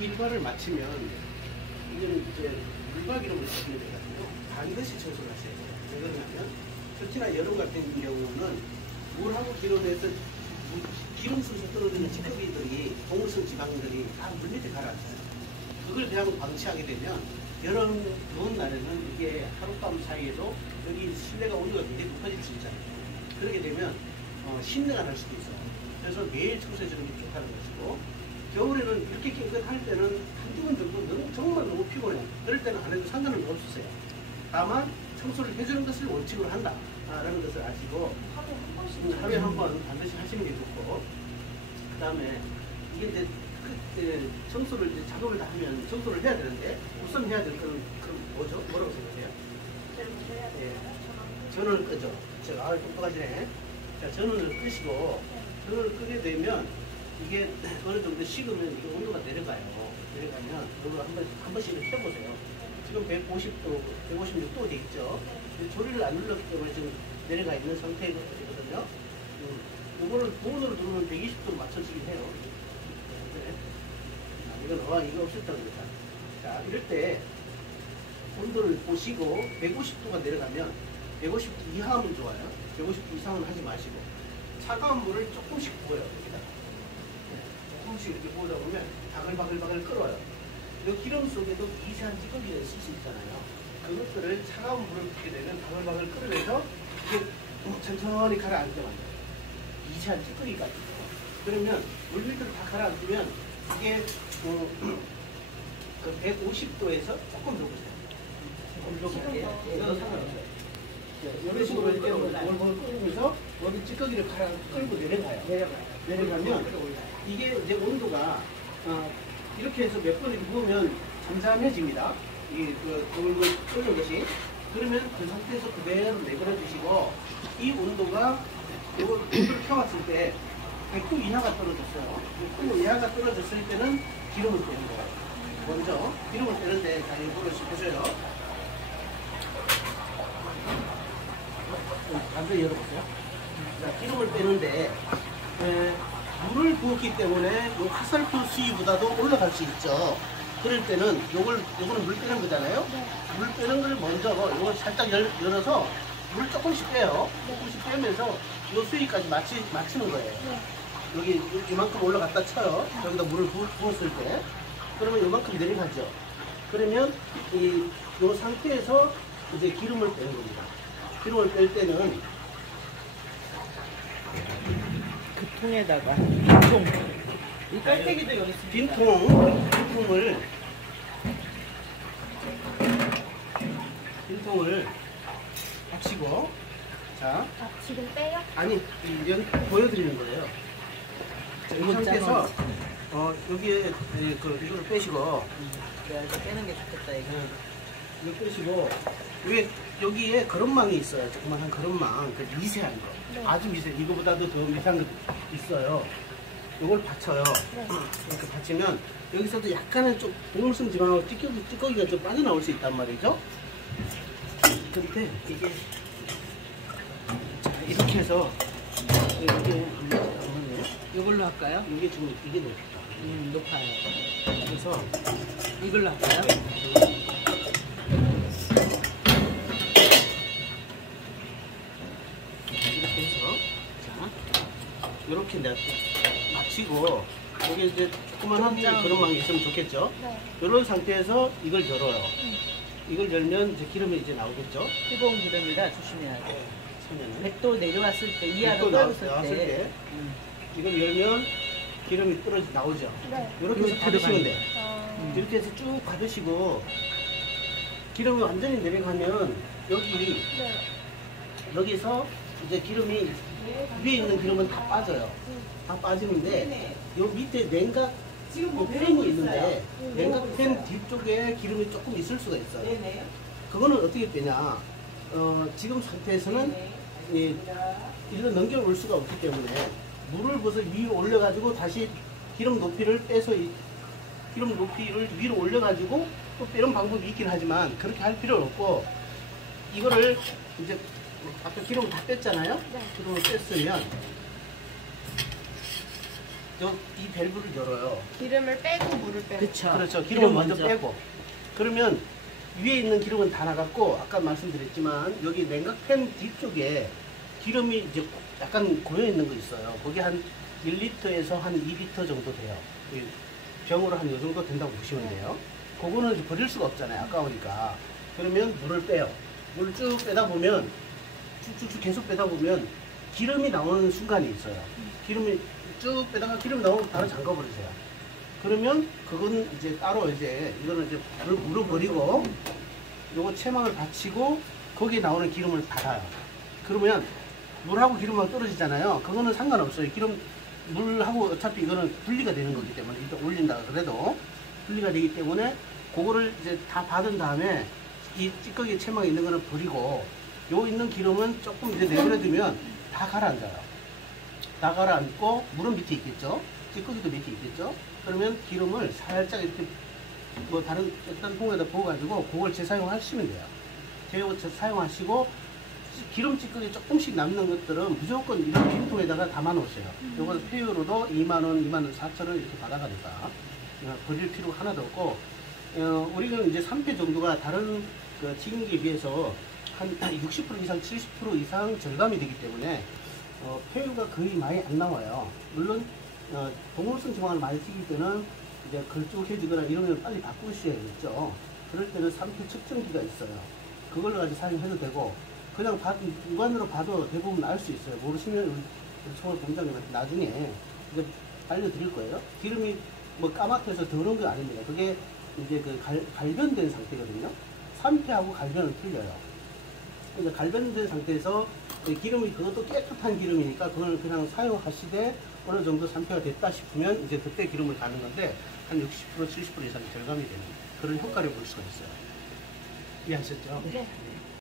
일과를 마치면 이제는 이제 물과 기름을 쓰시면 돼가지고 반드시 청소를 하셔야 돼요. 왜 그러냐면 특히나 여름 같은 경우는 물하고 기름에서 기름 순서 떨어지는 찌꺼기들이 동물성 지방들이 다 물 밑에 가라앉아요. 그걸 그냥 방치하게 되면 여름 더운 날에는 이게 하룻밤 사이에도 여기 실내가 온도가 굉장히 높아질 수 있잖아요. 그렇게 되면 신내가 날 수도 있어요. 그래서 매일 청소해주는 게 좋다는 것이고, 겨울에는 이렇게 깨끗할 때는 한두 번 정도 정말 너무 피곤해요. 그럴 때는 안 해도 상관은 없으세요. 다만 청소를 해주는 것을 원칙으로 한다라는 것을 아시고 하루에 한 번 반드시 하시는 게 좋고, 그 다음에 이게 이제 청소를 이제 작업을 다 하면 청소를 해야 되는데 우선 해야 될 건 뭐죠? 뭐라고 생각해요? 전원을 끄죠. 제가 똑똑하시네. 자, 전원을 끄시고 전원을 끄게 되면 이게 어느 정도 식으면 이게 온도가 내려가요. 내려가면 이거 한 번씩 켜보세요. 지금 150도, 156도 돼 있죠. 조리를 안 눌렀기 때문에 지금 내려가 있는 상태거든요. 이거를 보온으로 누르면 120도로 맞춰지긴 해요. 이건 이거 없었던 겁니다. 자, 이럴 때 온도를 보시고 150도가 내려가면 150도 이하 하면 좋아요. 150도 이상은 하지 마시고 차가운 물을 조금씩 부어요. 여기다가 조금씩 이렇게 부어다 보면 바글바글 끓어요. 이 기름 속에도 미세한 찌꺼기가 있을 수 있잖아요. 그것들을 차가운 물을 붓게 되면 바글바글 끓으면서 이게 천천히 가라앉게 만들어요. 미세한 찌꺼기까지. 그러면 물 밑으로 다 가라앉으면 이게 그 150도에서 조금 녹으세요. 조금 녹을게요. 이건 상관없어요. 이런 식으로 이렇게 골골 끓으면서 여기 찌꺼기를 끌고 내려가요. 내려가면 이게 이제 온도가 이렇게 해서 몇 번 이렇게 부으면 잠잠해집니다. 이그 골골 끓는 것이. 그러면 그 상태에서 그대로 내버려 주시고 이 온도가 이걸 켜왔을 때 100도 이하가 떨어졌어요. 100도 이하가 떨어졌을 때는 기름을 빼는 거예요. 먼저 기름을 빼는데 자, 이거를 보셔요. 잠시 열어보세요. 자, 기름을 빼는데 물을 부었기 때문에 요 화살표 수위보다도 올라갈 수 있죠. 그럴 때는 요거는 물 빼는 거잖아요. 물 빼는 걸 먼저 요걸 살짝 열어서 물 조금씩 빼요. 조금씩 빼면서 요 수위까지 맞추는 거예요. 여기 이만큼 올라갔다 쳐요. 여기다 물을 부었을 때. 그러면 이만큼 내려가죠. 그러면 이 상태에서 이제 기름을 빼는 겁니다. 기름을 뺄 때는 그 통에다가 통. 이 깔때기도 여기 있습니다. 빈통을 받치고 자. 지금 빼요? 아니, 여기 보여드리는 거예요. 자, 이 상태에서 여기에 이거를 빼시고 내가 이거 빼는 게 좋겠다 이거. 이거 빼시고 여기에 거름망이 있어요. 조그만한 거름망, 그 미세한 거. 네. 아주 미세. 이거보다도 더 미세한 거 있어요. 이걸 받쳐요. 네. 이렇게 받치면 여기서도 약간은 좀 동물성 지방하고 찌꺼기가 좀 빠져나올 수 있단 말이죠. 근데 이게 자, 이렇게 해서 이게 안 맞네요. 이걸로 할까요? 이게 지금 이게 높다. 높아요. 그래서 이걸로 할까요? 이렇게 해서 자 이렇게 내가 맞추고 여기 이제 조그만한 그런 망이 있으면 좋겠죠. 네. 이런 상태에서 이걸 열어요. 이걸 열면 이제 기름이 이제 나오겠죠. 뜨거운 기름이라 조심해야 돼. 처음에는 100도 내려왔을 때 이하로 100도 떨어졌을 나왔을 때. 때 이걸 열면 기름이 떨어져 나오죠. 네. 이렇게 해서 받으시면 돼요. 이렇게 해서 쭉 받으시고 기름이 완전히 내려가면 여기서 이제 기름이 위에 있는 기름은 다 빠져요. 다 빠지는데 요 밑에 냉각 팬이 있는데 냉각 팬 뒤쪽에 기름이 조금 있을 수가 있어요. 그거는 어떻게 빼냐? 지금 상태에서는 일로 넘겨올 수가 없기 때문에 물을 부어서 위로 올려가지고 다시 기름 높이를 빼서 기름 높이를 위로 올려가지고 또 빼는 방법이 있긴 하지만 그렇게 할 필요는 없고 이거를 이제 아까 기름 다 뺐잖아요. 네. 기름을 뺐으면 이 밸브를 열어요. 기름을 빼고 물을 빼고. 그쵸. 그렇죠. 기름을 먼저 빼고. 그러면 위에 있는 기름은 다 나갔고, 아까 말씀드렸지만, 여기 냉각팬 뒤쪽에 기름이 이제 약간 고여있는 거 있어요. 거기 한 1리터에서 한 2리터 정도 돼요. 이 병으로 한 이 정도 된다고 보시면 돼요. 그거는 이제 버릴 수가 없잖아요. 아까우니까. 그러면 물을 빼요. 물을 쭉 빼다 보면, 쭉쭉쭉 계속 빼다 보면, 기름이 나오는 순간이 있어요. 기름이 쭉 빼다가 기름 나오면 바로 잠가버리세요. 그러면 그건 이제 따로 이제 이거는 이제 물을 버리고 요거 체망을 받치고 거기에 나오는 기름을 닫아요. 그러면 물하고 기름하고 떨어지잖아요. 그거는 상관없어요. 물하고 어차피 이거는 분리가 되는 거기 때문에 일단 올린다 그래도 분리가 되기 때문에 그거를 이제 다 받은 다음에 이 찌꺼기 체망에 있는 거는 버리고 요 있는 기름은 조금 이제 내버려두면 다 가라앉아요. 다 가라앉고 물은 밑에 있겠죠. 찌꺼기도 밑에 있겠죠. 그러면 기름을 살짝 이렇게 뭐 다른 일단 통에다 부어가지고 그걸 재사용하시면 돼요. 재사용하시고 기름 찌꺼기 조금씩 남는 것들은 무조건 이런 빈통에다가 담아 놓으세요. 요거 폐유로도 2만원, 2만 4천원 이렇게 받아가니까 버릴 필요가 하나도 없고 우리가 이제 3회 정도가 다른 그 튀김기에 비해서 한 60% 이상, 70% 이상 절감이 되기 때문에 폐유가 거의 많이 안 나와요. 물론 동물성 지방을 많이 튀길 때는 이제 걸쭉해지거나 이러면 빨리 바꾸셔야겠죠. 그럴 때는 3회 측정기가 있어요. 그걸로 가지고 사용해도 되고 그냥 육안으로 봐도 대부분 알 수 있어요. 모르시면 우리 총알 본장님한테 나중에 이제 알려드릴 거예요. 기름이 뭐 까맣게서 더러운 게 아닙니다. 그게 이제 그 갈변된 상태거든요. 3회하고 갈변은 틀려요. 이제 갈변된 상태에서 기름이 그것도 깨끗한 기름이니까 그걸 그냥 사용하시되 어느 정도 상태가 됐다 싶으면 이제 그때 기름을 가는 건데 한 60% 70% 이상이 절감이 되는 그런 효과를 볼 수가 있어요. 이해하셨죠? 네.